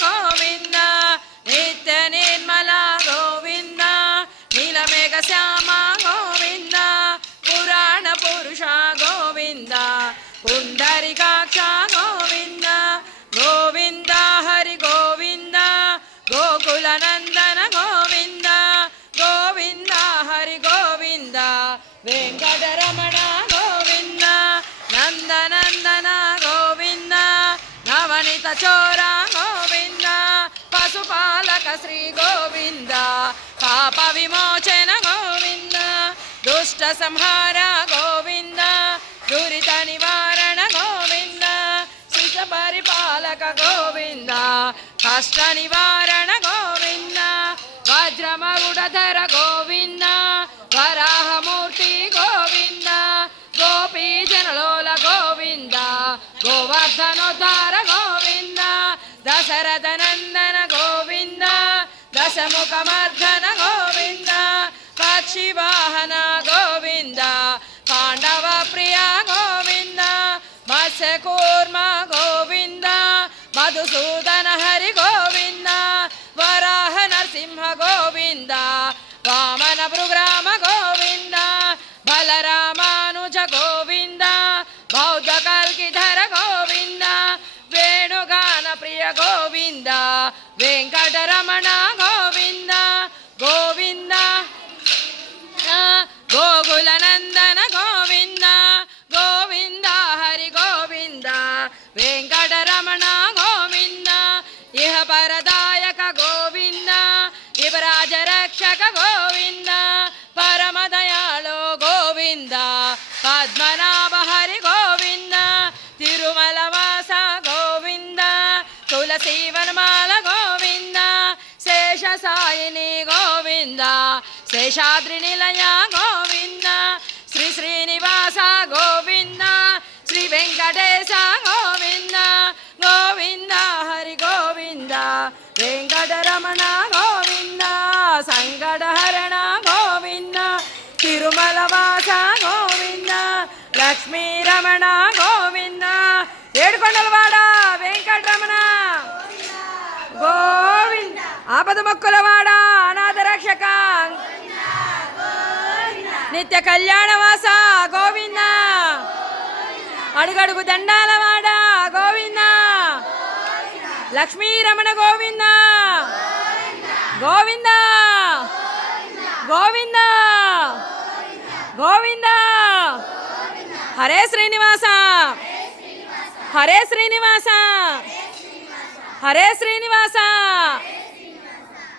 ಗೋವಿಂದ ನಿತ್ಯ ನಿರ್ಮಲ ಗೋವಿಂದ ನೀಲಮೇಘ ಶ್ಯಾಮ ಗೋವಿಂದ ಪುರಾಣ ಪುರುಷ ಗೋವಿಂದ ಪುಂಡರಿಕಾಕ್ಷ ಗೋವಿಂದ ಗೋವಿಂದ ಹರಿ ಗೋವಿಂದ ಗೋಕುಲ ನಂದನ ಗೋವಿಂದ ಗೋವಿಂದ ಹರಿ ಗೋವಿಂದ ವೆಂಕಟರಮಣ ಗೋವಿಂದ ನಂದನಂದನ ಗೋವಿಂದ ನವನಿತ ಚೋರ ಗೋವಿಂದ ಪಶುಪಾಲಕ ಶ್ರೀ ಗೋವಿಂದ ಪಾಪ ವಿಮೋಚನ ಗೋವಿಂದ ದುಷ್ಟ ಸಂಹಾರ ಗೋವಿಂದ ದುರಿತ ನಿವಾರಣ ಗೋವಿಂದ ಶಿಷ ಪರಿಪಾಲಕ ಗೋವಿಂದ ಕಷ್ಟ ನಿವಾರಣ ಗೋವಿಂದ ವಜ್ರಮಗುಡಧರ ಗೋವಿಂದ ವರಾಹಮೂರ್ತಿ ಗೋವಿಂದ ಗೋಪಿ ಜನಲೋಲ ಗೋವಿಂದ ಗೋವರ್ಧನೋದ್ಧಾರ ಗೋವಿಂದ ದಶರಥ ನಂದನ ಗೋವಿಂದ ದಶಮುಖ ಮರ್ದನ ಗೋವಿಂದ ಪಕ್ಷಿ ವಾಹನ ಗೋವಿಂದ ಪಾಂಡವ ಪ್ರಿಯ ಗೋವಿಂದ ಮತ್ಸ್ಯಕೂರ್ಮ ಗೋವಿಂದ ಮಧುಸೂದನ ಹರಿ ಗೋವಿಂದ ವರಾಹ ನರಸಿಂಹ ಗೋವಿಂದ ವಾಮನ ಭೃಗ್ರಾಮ ಗೋವಿಂದ ಬಲರಾಮಾನುಜ ಗೋವಿಂದ ಬೌದ್ಧ ಕಲ್ಕಿಧರ ಗೋವಿಂದ ವೇಣುಗಾನ ಪ್ರಿಯ ಗೋವಿಂದ ವೆಂಕಟರಮಣ ಗೋವಿಂದ ಗೋವಿಂದ ಗೋಕುಲ ನಂದನ ಗೋವಿಂದ ಗೋವಿಂದ ಹರಿ ಗೋವಿಂದ ವೆಂಕಟರಮಣ ಗೋವಿಂದ ಇಹ ಪರದಾಯಕ ಗೋವಿಂದ ಯುವರಾಜ ರಕ್ಷಕ ಗೋವಿಂದ ಪರಮ ದಯಾಳು ಗೋವಿಂದ ಪದ್ಮನಾಭ ಹರಿ ಗೋವಿಂದ ತಿರುಮಲ ವಾಸ ಗೋವಿಂದ ತುಳಸಿ ವನಮಾಲ ಗೋವಿಂದ ಶೇಷ ಸಾಯಿನಿ ಗೋವಿಂದ ಶೇಷಾದ್ರಿ ನಿಲಯ ಗೋವಿಂದ ಶ್ರೀ ಶ್ರೀನಿವಾಸ ಗೋವಿಂದ ಶ್ರೀ ವೆಂಕಟೇಶ ಗೋವಿಂದ ಗೋವಿಂದ ಹರಿ ಗೋವಿಂದ ವೆಂಕಟರಮಣ ಗೋವಿಂದ ಸಂಕಟಹರಣ ಗೋವಿಂದ ತಿರುಮಲ ವಾಸ ಗೋವಿಂದ ಲಕ್ಷ್ಮೀ ರಮಣ ಗೋವಿಂದ ఏడుకొండలవాడ వెంకటరమణ గోవింద ఆపద మొక్కులవాడ అనాథ రక్షక నిత్య కళ్యాణవాస గోవింద అడుగడుగు దండాలవాడ గోవింద లక్ష్మీ రమణ గోవింద గోవింద గోవింద గోవింద హరే శ్రీనివాస హరే శ్రీనివాస హరే శ్రీనివాస